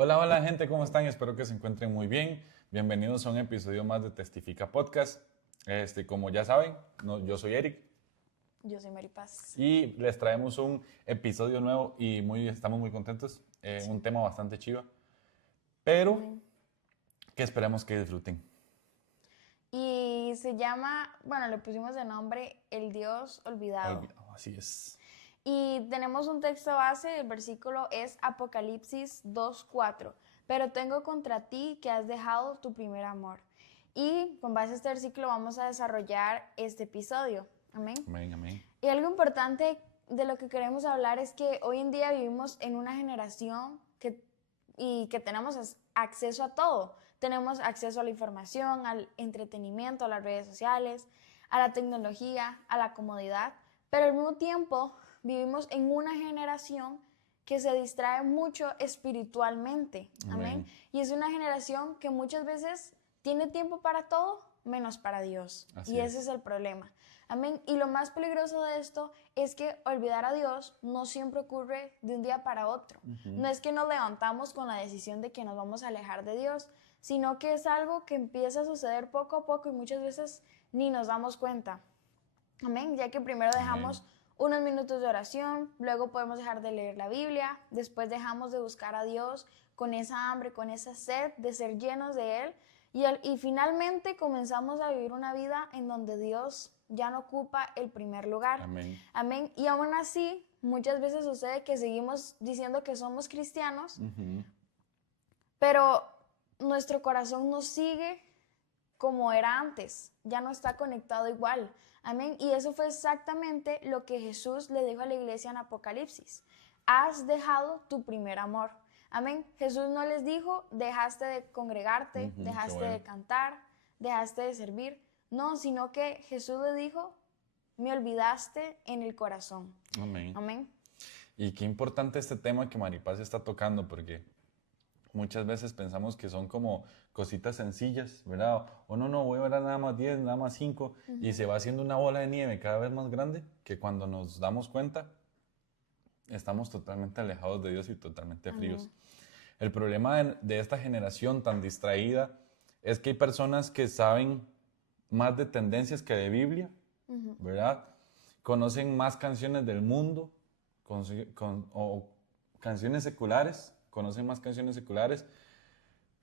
Hola, hola gente, ¿cómo están? Espero que se encuentren muy bien. Bienvenidos a un episodio más de Testifica Podcast. Como ya saben, yo soy Eric Yo soy Maripaz. y les traemos un episodio nuevo y estamos muy contentos. Sí. Un tema bastante chiva, pero Amén. que esperamos que disfruten. Y se llama, bueno, le pusimos de nombre El Dios Olvidado. Así es. Y tenemos un texto base, el versículo es Apocalipsis 2:4. Pero tengo contra ti que has dejado tu primer amor. Y con base a este versículo vamos a desarrollar este episodio. Amén. Amén, amén. Y algo importante de lo que queremos hablar es que hoy en día vivimos en una generación que tenemos acceso a todo. Tenemos acceso a la información, al entretenimiento, a las redes sociales, a la tecnología, a la comodidad, pero al mismo tiempo vivimos en una generación que se distrae mucho espiritualmente. Amén. Y es una generación que muchas veces tiene tiempo para todo, menos para Dios. Y ese es el problema. Amén. Y lo más peligroso de esto es que olvidar a Dios no siempre ocurre de un día para otro. No es que nos levantamos con la decisión de que nos vamos a alejar de Dios, sino que es algo que empieza a suceder poco a poco y muchas veces ni nos damos cuenta. Amén. Ya que primero dejamos unos minutos de oración, luego podemos dejar de leer la Biblia, después dejamos de buscar a Dios con esa hambre, con esa sed de ser llenos de Él. Y finalmente comenzamos a vivir una vida en donde Dios ya no ocupa el primer lugar. Amén. Amén. Y aún así, muchas veces sucede que seguimos diciendo que somos cristianos, pero nuestro corazón no sigue como era antes, ya no está conectado igual. Amén. Y eso fue exactamente lo que Jesús le dijo a la iglesia en Apocalipsis. Has dejado tu primer amor. Amén. Jesús no les dijo, dejaste de congregarte, dejaste de cantar, dejaste de servir. No, sino que Jesús le dijo, me olvidaste en el corazón. Amén. Amén. Y qué importante este tema que Maripaz está tocando, porque muchas veces pensamos que son como cositas sencillas, ¿verdad? O no, voy a orar nada más 10, nada más 5, y se va haciendo una bola de nieve cada vez más grande, que cuando nos damos cuenta, estamos totalmente alejados de Dios y totalmente fríos. El problema de esta generación tan distraída es que hay personas que saben más de tendencias que de Biblia, ¿verdad? Conocen más canciones del mundo o canciones seculares, conocen más canciones seculares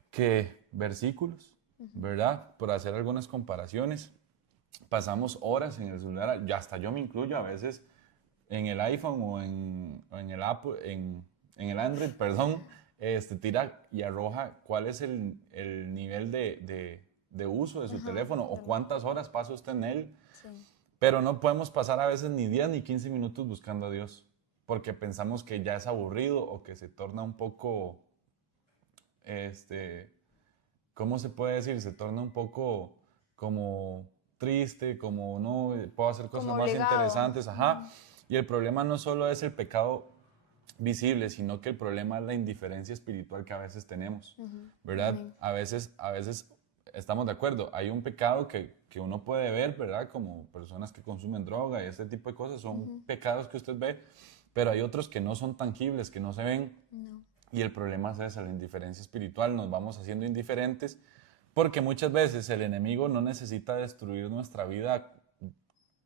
que versículos, ¿verdad? Por hacer algunas comparaciones. Pasamos horas en el celular, y hasta yo me incluyo a veces en el iPhone o en el Apple, en el Android, perdón, tira y arroja cuál es el nivel de uso de su teléfono o cuántas horas pasa usted en él. Sí. Pero no podemos pasar a veces ni 10 ni 15 minutos buscando a Dios, porque pensamos que ya es aburrido o que se torna un poco, ¿cómo se puede decir? Se torna un poco como triste, como no, puedo hacer cosas Como más obligado. interesantes, Y el problema no solo es el pecado visible, sino que el problema es la indiferencia espiritual que a veces tenemos, ¿verdad? A veces estamos de acuerdo, hay un pecado que uno puede ver, ¿verdad? Como personas que consumen droga y este tipo de cosas, son pecados que usted ve, pero hay otros que no son tangibles, que no se ven. No. Y el problema es esa, la indiferencia espiritual, nos vamos haciendo indiferentes porque muchas veces el enemigo no necesita destruir nuestra vida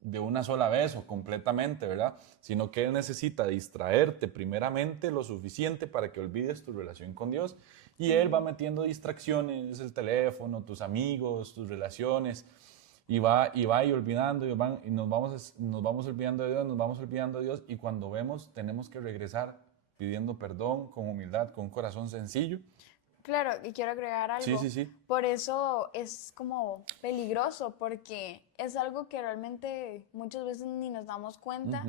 de una sola vez o completamente, ¿verdad? Sino que Él necesita distraerte primeramente lo suficiente para que olvides tu relación con Dios y Él va metiendo distracciones, el teléfono, tus amigos, tus relaciones y va y olvidando y nos vamos olvidando de Dios, nos vamos olvidando de Dios y cuando vemos tenemos que regresar pidiendo perdón con humildad, con un corazón sencillo. Claro, y quiero agregar algo. Sí. Por eso es como peligroso, porque es algo que realmente muchas veces ni nos damos cuenta,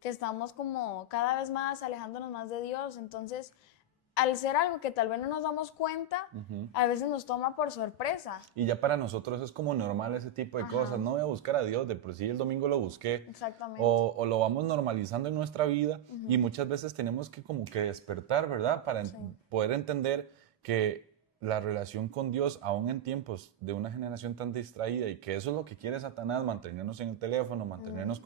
que estamos como cada vez más alejándonos más de Dios. Entonces, al ser algo que tal vez no nos damos cuenta, a veces nos toma por sorpresa. Y ya para nosotros es como normal ese tipo de cosas. No voy a buscar a Dios, de por sí el domingo lo busqué. Exactamente. O lo vamos normalizando en nuestra vida y muchas veces tenemos que como que despertar, ¿verdad? Para poder entender que la relación con Dios, aún en tiempos de una generación tan distraída y que eso es lo que quiere Satanás, mantenernos en el teléfono, mantenernos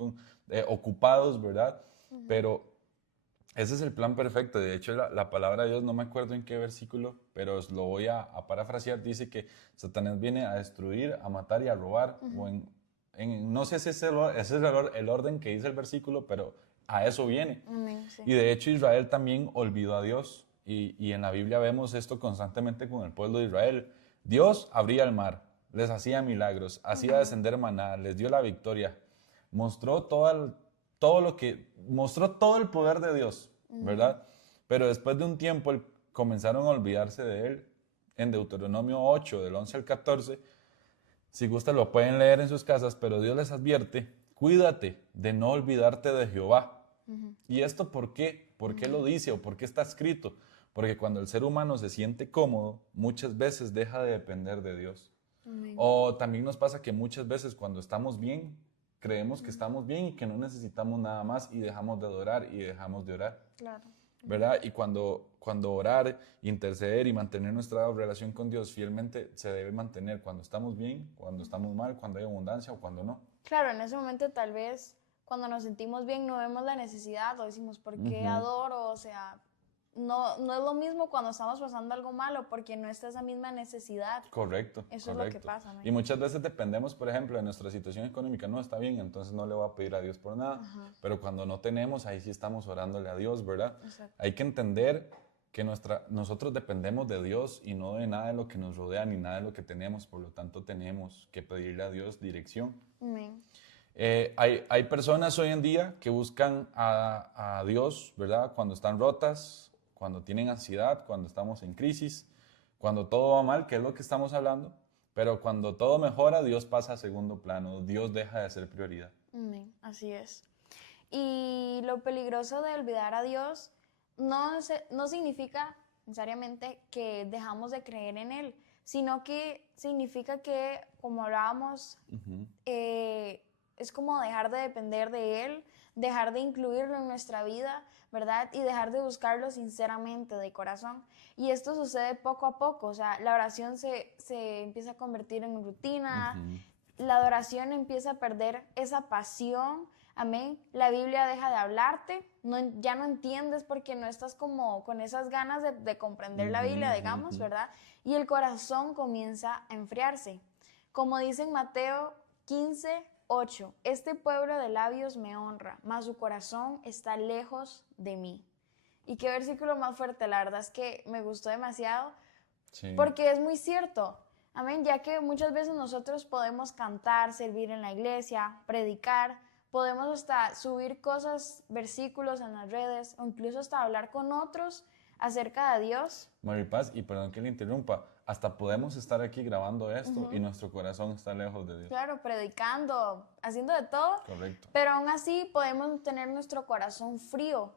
ocupados, ¿verdad? Pero Ese es el plan perfecto. De hecho, la palabra de Dios, no me acuerdo en qué versículo, pero lo voy a parafrasear. Dice que Satanás viene a destruir, a matar y a robar. O no sé si ese es el orden que dice el versículo, pero a eso viene. Amén, sí. Y de hecho, Israel también olvidó a Dios. Y en la Biblia vemos esto constantemente con el pueblo de Israel. Dios abría el mar, les hacía milagros, hacía descender maná, les dio la victoria. Mostró mostró todo el poder de Dios, ¿verdad? Pero después de un tiempo comenzaron a olvidarse de él. En Deuteronomio 8, del 11 al 14, si gustan lo pueden leer en sus casas, pero Dios les advierte, cuídate de no olvidarte de Jehová. ¿Y esto por qué? ¿Por qué lo dice o por qué está escrito? Porque cuando el ser humano se siente cómodo, muchas veces deja de depender de Dios. O también nos pasa que muchas veces cuando estamos bien, creemos que estamos bien y que no necesitamos nada más y dejamos de adorar y dejamos de orar. Claro. ¿Verdad? Y cuando orar, interceder y mantener nuestra relación con Dios fielmente se debe mantener cuando estamos bien, cuando estamos mal, cuando hay abundancia o cuando no. Claro, en ese momento tal vez cuando nos sentimos bien no vemos la necesidad o decimos, ¿por qué adoro? O sea, no es lo mismo cuando estamos pasando algo malo porque no está esa misma necesidad. Correcto. Eso es lo que pasa, ¿no? Y muchas veces dependemos, por ejemplo, de nuestra situación económica. No está bien, entonces no le voy a pedir a Dios por nada. Pero cuando no tenemos, ahí sí estamos orándole a Dios, ¿verdad? Exacto. Hay que entender que nosotros dependemos de Dios y no de nada de lo que nos rodea ni nada de lo que tenemos. Por lo tanto, tenemos que pedirle a Dios dirección. Amén. Hay personas hoy en día que buscan a Dios, ¿verdad? Cuando están rotas, cuando tienen ansiedad, cuando estamos en crisis, cuando todo va mal, que es lo que estamos hablando, pero cuando todo mejora, Dios pasa a segundo plano, Dios deja de ser prioridad. Amén. Así es. Y lo peligroso de olvidar a Dios no significa necesariamente que dejamos de creer en Él, sino que significa que, como hablábamos, es como dejar de depender de Él, dejar de incluirlo en nuestra vida, ¿verdad? Y dejar de buscarlo sinceramente, de corazón. Y esto sucede poco a poco, o sea, la oración se empieza a convertir en rutina, la adoración empieza a perder esa pasión, amén. La Biblia deja de hablarte, ya no entiendes porque no estás como con esas ganas de comprender la Biblia, digamos, ¿verdad? Y el corazón comienza a enfriarse. Como dice en Mateo 15:8, este pueblo de labios me honra, mas su corazón está lejos de mí. Y qué versículo más fuerte, la verdad es que me gustó demasiado, porque es muy cierto, amén, ya que muchas veces nosotros podemos cantar, servir en la iglesia, predicar, podemos hasta subir cosas, versículos en las redes, o incluso hasta hablar con otros acerca de Dios. Maripaz, y perdón que le interrumpa, hasta podemos estar aquí grabando esto y nuestro corazón está lejos de Dios. Claro, predicando, haciendo de todo. Correcto. Pero aún así podemos tener nuestro corazón frío,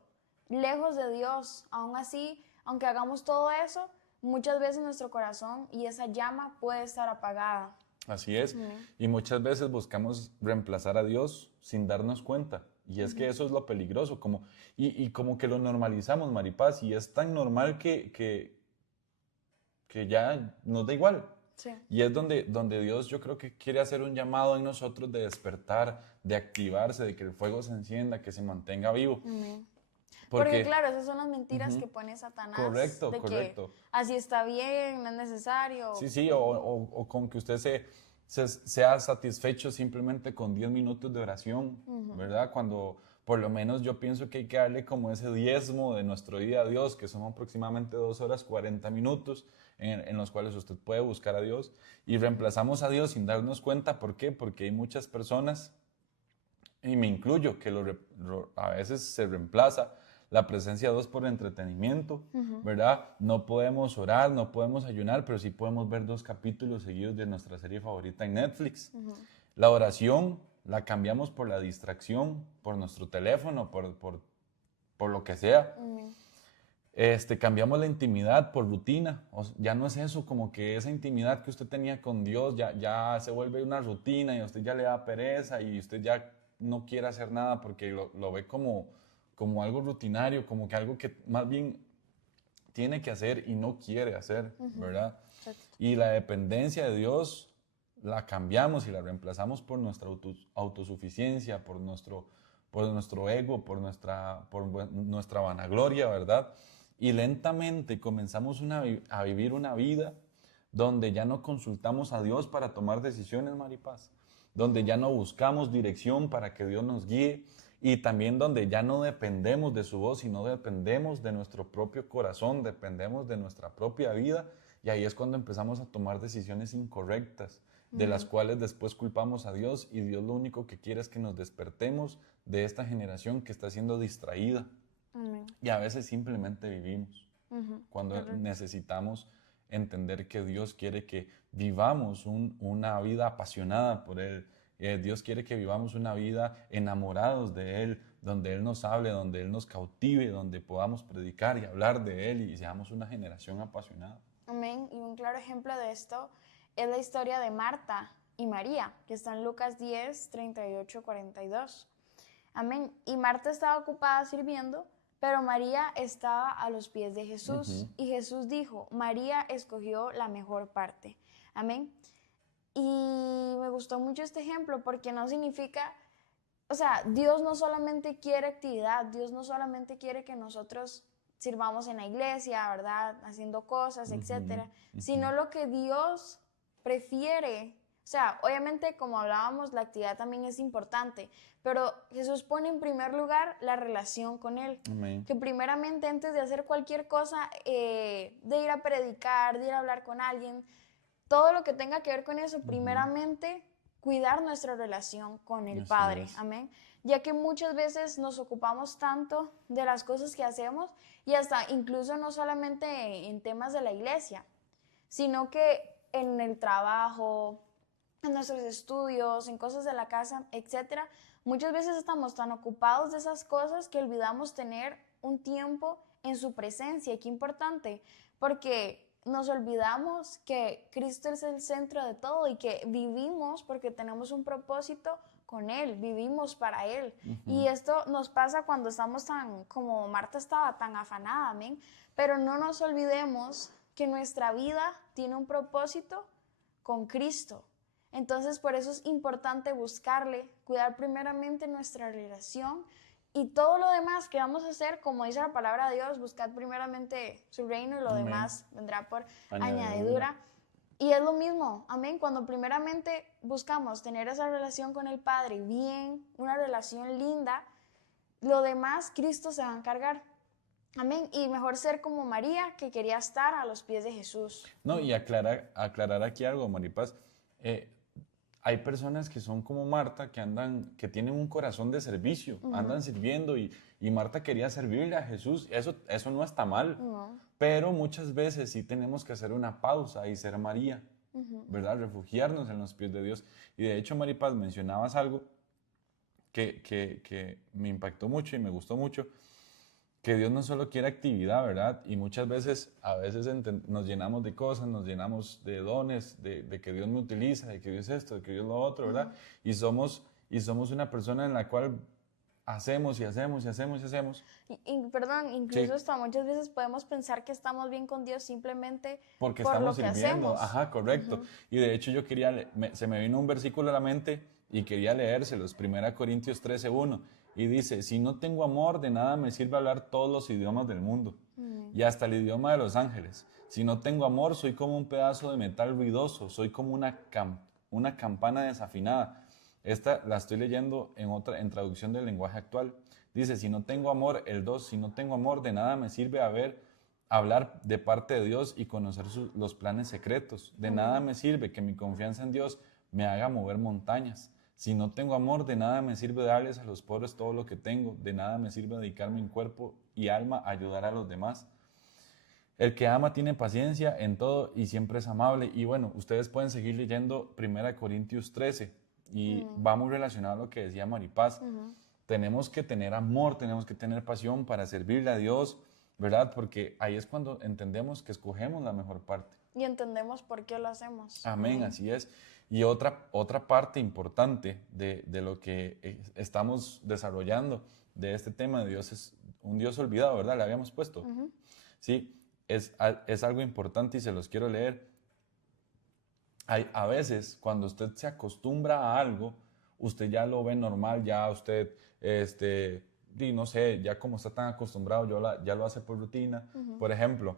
lejos de Dios. Aún así, aunque hagamos todo eso, muchas veces nuestro corazón y esa llama puede estar apagada. Así es. Y muchas veces buscamos reemplazar a Dios sin darnos cuenta. Y es que eso es lo peligroso, y como que lo normalizamos, Maripaz, y es tan normal que ya nos da igual. Sí. Y es donde Dios, yo creo que quiere hacer un llamado en nosotros de despertar, de activarse, de que el fuego se encienda, que se mantenga vivo. Porque claro, esas son las mentiras que pone Satanás. Correcto, de correcto. Que así está bien, no es necesario. Sí, o con que usted sea satisfecho simplemente con 10 minutos de oración, ¿verdad? Cuando por lo menos yo pienso que hay que darle como ese diezmo de nuestro día a Dios, que son aproximadamente 2 horas 40 minutos en los cuales usted puede buscar a Dios, y reemplazamos a Dios sin darnos cuenta. ¿Por qué? Porque hay muchas personas, y me incluyo, que a veces se reemplaza la presencia de Dios por entretenimiento, ¿verdad? No podemos orar, no podemos ayunar, pero sí podemos ver 2 capítulos seguidos de nuestra serie favorita en Netflix. La oración la cambiamos por la distracción, por nuestro teléfono, por lo que sea. Cambiamos la intimidad por rutina. Ya no es eso, como que esa intimidad que usted tenía con Dios ya se vuelve una rutina y a usted ya le da pereza y usted ya no quiere hacer nada porque lo ve como algo rutinario, como que algo que más bien tiene que hacer y no quiere hacer, ¿verdad? Exacto. Y la dependencia de Dios la cambiamos y la reemplazamos por nuestra autosuficiencia, por por nuestro ego, por nuestra vanagloria, ¿verdad? Y lentamente comenzamos a vivir una vida donde ya no consultamos a Dios para tomar decisiones, Maripaz, donde ya no buscamos dirección para que Dios nos guíe y también donde ya no dependemos de su voz, sino dependemos de nuestro propio corazón, dependemos de nuestra propia vida y ahí es cuando empezamos a tomar decisiones incorrectas, de las cuales después culpamos a Dios y Dios lo único que quiere es que nos despertemos de esta generación que está siendo distraída. Amén. Y a veces simplemente vivimos cuando Correcto. necesitamos entender que Dios quiere que vivamos una vida apasionada por Él. Dios quiere que vivamos una vida enamorados de Él, donde Él nos hable, donde Él nos cautive, donde podamos predicar y hablar de Él y seamos una generación apasionada. Amén. Y un claro ejemplo de esto es la historia de Marta y María, que está en Lucas 10, 38, 42. Amén. Y Marta estaba ocupada sirviendo, pero María estaba a los pies de Jesús. Y Jesús dijo, María escogió la mejor parte. Amén. Y me gustó mucho este ejemplo porque no significa, o sea, Dios no solamente quiere actividad, Dios no solamente quiere que nosotros sirvamos en la iglesia, ¿verdad? Haciendo cosas, etcétera, sino lo que Dios prefiere. O sea, obviamente, como hablábamos, la actividad también es importante, pero Jesús pone en primer lugar la relación con Él. Amén. Que primeramente, antes de hacer cualquier cosa, de ir a predicar, de ir a hablar con alguien, todo lo que tenga que ver con eso, primeramente, cuidar nuestra relación con el Así Padre. es. Amén. Ya que muchas veces nos ocupamos tanto de las cosas que hacemos y hasta incluso no solamente en temas de la iglesia, sino que en el trabajo, en nuestros estudios, en cosas de la casa, etcétera. Muchas veces estamos tan ocupados de esas cosas que olvidamos tener un tiempo en su presencia. Y qué importante, porque nos olvidamos que Cristo es el centro de todo y que vivimos porque tenemos un propósito con Él, vivimos para Él. Y esto nos pasa cuando estamos tan, como Marta estaba tan afanada, amén. Pero no nos olvidemos que nuestra vida tiene un propósito con Cristo. Entonces, por eso es importante buscarle, cuidar primeramente nuestra relación y todo lo demás que vamos a hacer, como dice la palabra de Dios, buscar primeramente su reino y lo Amén. demás vendrá por Añadidura. añadidura. Y es lo mismo, amén, cuando primeramente buscamos tener esa relación con el Padre bien, una relación linda, lo demás Cristo se va a encargar. Amén. Y mejor ser como María, que quería estar a los pies de Jesús. No, y aclarar aquí algo, Maripaz. Hay personas que son como Marta, que tienen un corazón de servicio, andan sirviendo y Marta quería servirle a Jesús. Eso no está mal, No. pero muchas veces sí tenemos que hacer una pausa y ser María, ¿verdad? Refugiarnos en los pies de Dios. Y de hecho, Maripaz, mencionabas algo que me impactó mucho y me gustó mucho, que Dios no solo quiere actividad, ¿verdad? Y muchas veces, nos llenamos de cosas, nos llenamos de dones, de que Dios me utiliza, de que Dios esto, de que Dios lo otro, ¿verdad? Y somos una persona en la cual hacemos y hacemos y hacemos y hacemos. Perdón, incluso Sí. hasta muchas veces podemos pensar que estamos bien con Dios simplemente Porque por estamos lo que sirviendo. hacemos. Ajá, correcto. Y de hecho yo se me vino un versículo a la mente y quería leérselos. 1 Corintios 13:1. Y dice, si no tengo amor, de nada me sirve hablar todos los idiomas del mundo. Y hasta el idioma de los ángeles. Si no tengo amor, soy como un pedazo de metal ruidoso. Soy como una campana desafinada. Esta la estoy leyendo en traducción del lenguaje actual. Dice, si no tengo amor, el 2, si no tengo amor, de nada me sirve hablar de parte de Dios y conocer los planes secretos. De nada me sirve que mi confianza en Dios me haga mover montañas. Si no tengo amor, de nada me sirve darles a los pobres todo lo que tengo. De nada me sirve dedicarme en cuerpo y alma a ayudar a los demás. El que ama tiene paciencia en todo y siempre es amable. Y bueno, ustedes pueden seguir leyendo 1 Corintios 13 y va muy relacionado a lo que decía Maripaz. Tenemos que tener amor, tenemos que tener pasión para servirle a Dios, ¿verdad? Porque ahí es cuando entendemos que escogemos la mejor parte. Y entendemos por qué lo hacemos. Amén, así es. Y otra parte importante de lo que estamos desarrollando de este tema de Dios es un Dios olvidado, ¿verdad? Le habíamos puesto. Sí, es algo importante y se los quiero leer. A veces, cuando usted se acostumbra a algo, usted ya lo ve normal, ya usted, no sé, ya como está tan acostumbrado, ya lo hace por rutina. Por ejemplo,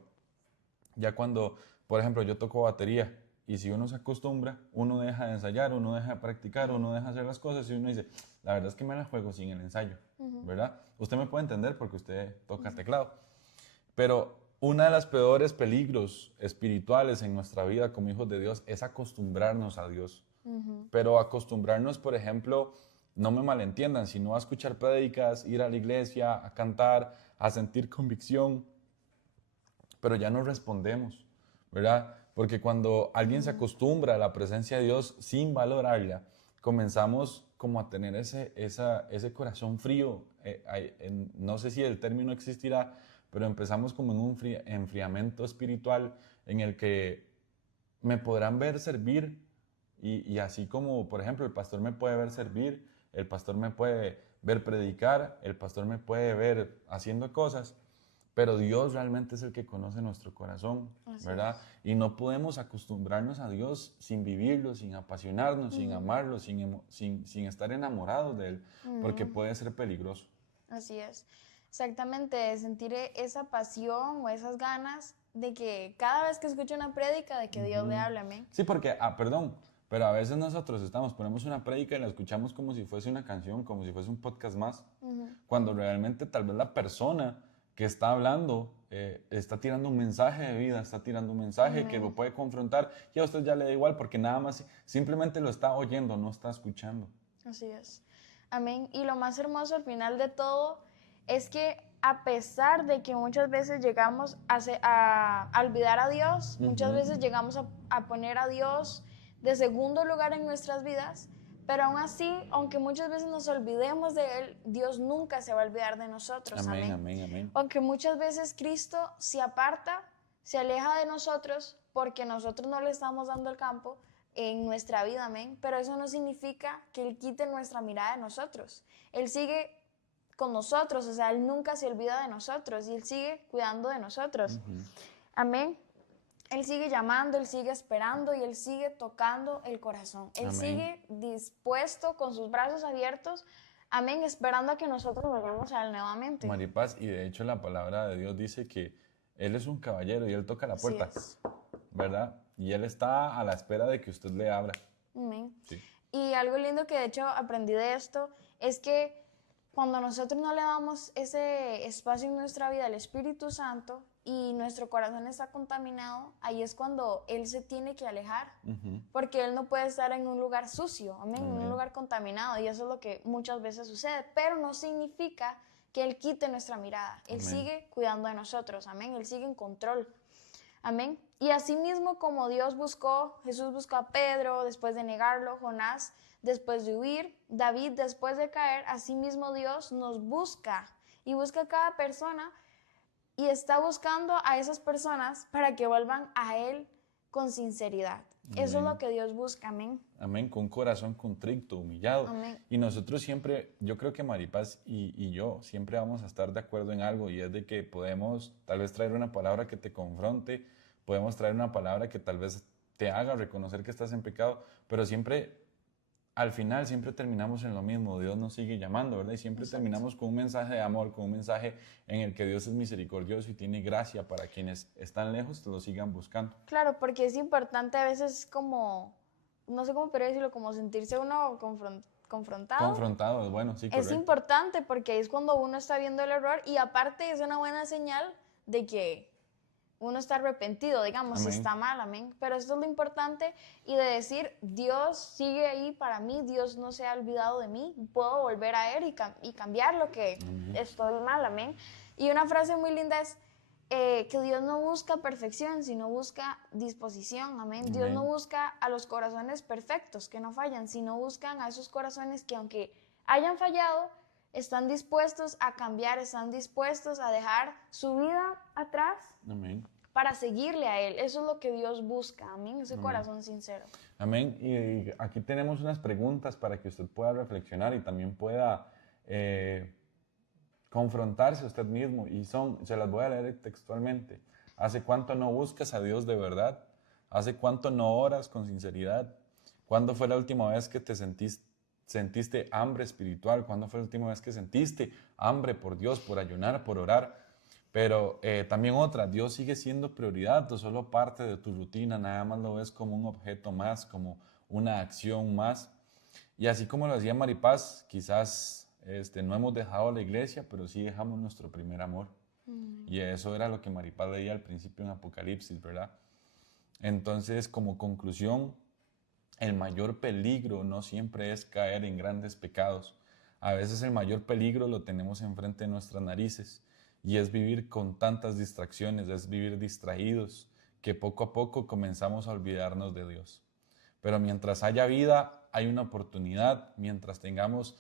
ya cuando, por ejemplo, yo toco batería y si uno se acostumbra, uno deja de ensayar, uno deja de practicar, uno deja de hacer las cosas y uno dice, la verdad es que me la juego sin el ensayo, ¿verdad? Usted me puede entender porque usted toca teclado. Pero uno de los peores peligros espirituales en nuestra vida como hijos de Dios es acostumbrarnos a Dios. Pero acostumbrarnos, por ejemplo, no me malentiendan, sino a escuchar prédicas, ir a la iglesia, a cantar, a sentir convicción, pero ya no respondemos, ¿verdad? Porque cuando alguien se acostumbra a la presencia de Dios sin valorarla, comenzamos como a tener ese corazón frío. No sé si el término existirá, pero empezamos como en un enfriamiento espiritual en el que me podrán ver servir y así como, por ejemplo, el pastor me puede ver servir, el pastor me puede ver predicar, el pastor me puede ver haciendo cosas, pero Dios realmente es el que conoce nuestro corazón, ¿verdad? Y no podemos acostumbrarnos a Dios sin vivirlo, sin apasionarnos, sin amarlo, sin estar enamorados de Él, porque puede ser peligroso. Así es. Exactamente, sentir esa pasión o esas ganas de que cada vez que escucho una prédica, de que Dios le hable a mí. Sí, porque, perdón, pero a veces nosotros ponemos una prédica y la escuchamos como si fuese una canción, como si fuese un podcast más, cuando realmente tal vez la persona que está hablando está tirando un mensaje de vida, está tirando un mensaje que lo puede confrontar y a usted ya le da igual porque nada más simplemente lo está oyendo, no está escuchando. Así es. Amén. Y lo más hermoso al final de todo es que a pesar de que muchas veces llegamos a olvidar a Dios, muchas veces llegamos a poner a Dios de segundo lugar en nuestras vidas, pero aún así, aunque muchas veces nos olvidemos de Él, Dios nunca se va a olvidar de nosotros. Amén, amén, amén. Aunque muchas veces Cristo se aparta, se aleja de nosotros porque nosotros no le estamos dando el campo en nuestra vida, amén. Pero eso no significa que Él quite nuestra mirada de nosotros. Él sigue con nosotros, o sea, Él nunca se olvida de nosotros y Él sigue cuidando de nosotros. Amén. Él sigue llamando, Él sigue esperando y Él sigue tocando el corazón. Él sigue dispuesto con sus brazos abiertos, amén, esperando a que nosotros vayamos a Él nuevamente. Maripaz, y de hecho la palabra de Dios dice que Él es un caballero y Él toca la puerta, ¿verdad? Y Él está a la espera de que usted le abra. Amén. Sí. Y algo lindo que de hecho aprendí de esto es que cuando nosotros no le damos ese espacio en nuestra vida al Espíritu Santo y nuestro corazón está contaminado, ahí es cuando Él se tiene que alejar, porque Él no puede estar en un lugar sucio, amén, en un lugar contaminado, y eso es lo que muchas veces sucede, pero no significa que Él quite nuestra mirada, Él sigue cuidando de nosotros, amén, Él sigue en control, amén. Y así mismo como Jesús buscó a Pedro después de negarlo, Jonás después de huir, David después de caer, así mismo Dios nos busca y busca a cada persona y está buscando a esas personas para que vuelvan a Él con sinceridad. Amén. Eso es lo que Dios busca, amén. Amén, con un corazón contrito, humillado. Amén. Y nosotros siempre, yo creo que Maripaz y yo siempre vamos a estar de acuerdo en algo y es de que podemos tal vez traer una palabra que te confronte, podemos traer una palabra que tal vez te haga reconocer que estás en pecado, pero siempre, al final, siempre terminamos en lo mismo. Dios nos sigue llamando, ¿verdad? Y siempre terminamos con un mensaje de amor, con un mensaje en el que Dios es misericordioso y tiene gracia para quienes están lejos, lo sigan buscando. Claro, porque es importante a veces como, no sé cómo pero decirlo, como sentirse uno confrontado. Confrontado, bueno, sí, correcto. Es importante porque es cuando uno está viendo el error y aparte es una buena señal de que uno está arrepentido, digamos, si está mal, amén. Pero esto es lo importante y de decir, Dios sigue ahí para mí, Dios no se ha olvidado de mí, puedo volver a Él y cambiar lo que estoy mal, amén. Y una frase muy linda es que Dios no busca perfección, sino busca disposición, amén. Dios no busca a los corazones perfectos, que no fallan, sino buscan a esos corazones que aunque hayan fallado, están dispuestos a cambiar, están dispuestos a dejar su vida atrás. Amén. Para seguirle a Él. Eso es lo que Dios busca. Amén. Ese corazón sincero. Amén. Y aquí tenemos unas preguntas para que usted pueda reflexionar y también pueda confrontarse a usted mismo. Y se las voy a leer textualmente. ¿Hace cuánto no buscas a Dios de verdad? ¿Hace cuánto no oras con sinceridad? ¿Cuándo fue la última vez que te sentiste sentiste hambre espiritual? ¿Cuándo fue la última vez que sentiste hambre por Dios, por ayunar, por orar? Pero también otra, Dios sigue siendo prioridad, o solo parte de tu rutina, nada más lo ves como un objeto más, como una acción más. Y así como lo decía Maripaz, quizás no hemos dejado la iglesia, pero sí dejamos nuestro primer amor. Y eso era lo que Maripaz leía al principio en Apocalipsis, ¿verdad? Entonces, como conclusión, el mayor peligro no siempre es caer en grandes pecados. A veces el mayor peligro lo tenemos enfrente de nuestras narices y es vivir con tantas distracciones, es vivir distraídos, que poco a poco comenzamos a olvidarnos de Dios. Pero mientras haya vida, hay una oportunidad. Mientras tengamos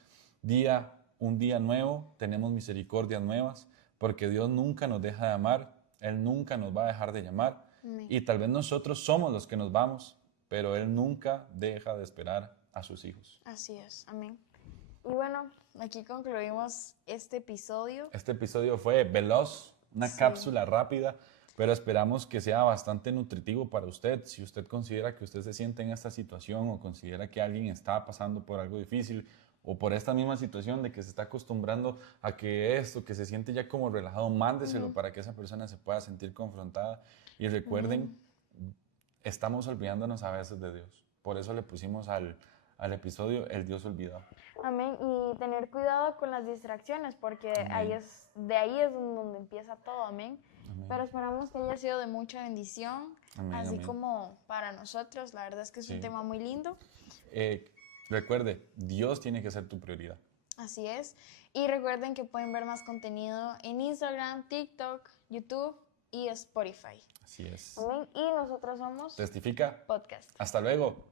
un día nuevo, tenemos misericordias nuevas, porque Dios nunca nos deja de amar, Él nunca nos va a dejar de llamar. Amén. Y tal vez nosotros somos los que nos vamos, pero Él nunca deja de esperar a sus hijos. Así es, amén. Y bueno, aquí concluimos este episodio. Este episodio fue veloz, una Sí. cápsula rápida, pero esperamos que sea bastante nutritivo para usted. Si usted considera que usted se siente en esta situación o considera que alguien está pasando por algo difícil o por esta misma situación de que se está acostumbrando a que se siente ya como relajado, mándeselo para que esa persona se pueda sentir confrontada. Y recuerden, estamos olvidándonos a veces de Dios. Por eso le pusimos al episodio El Dios Olvidado. Amén. Y tener cuidado con las distracciones, porque de ahí es donde empieza todo. Amén. Amén. Pero esperamos que haya sido de mucha bendición, Amén, así amén. como para nosotros. La verdad es que es un Sí. tema muy lindo. Recuerde, Dios tiene que ser tu prioridad. Así es. Y recuerden que pueden ver más contenido en Instagram, TikTok, YouTube y Spotify. Así es. Amén. Y nosotros somos Testifica. Podcast. Hasta luego.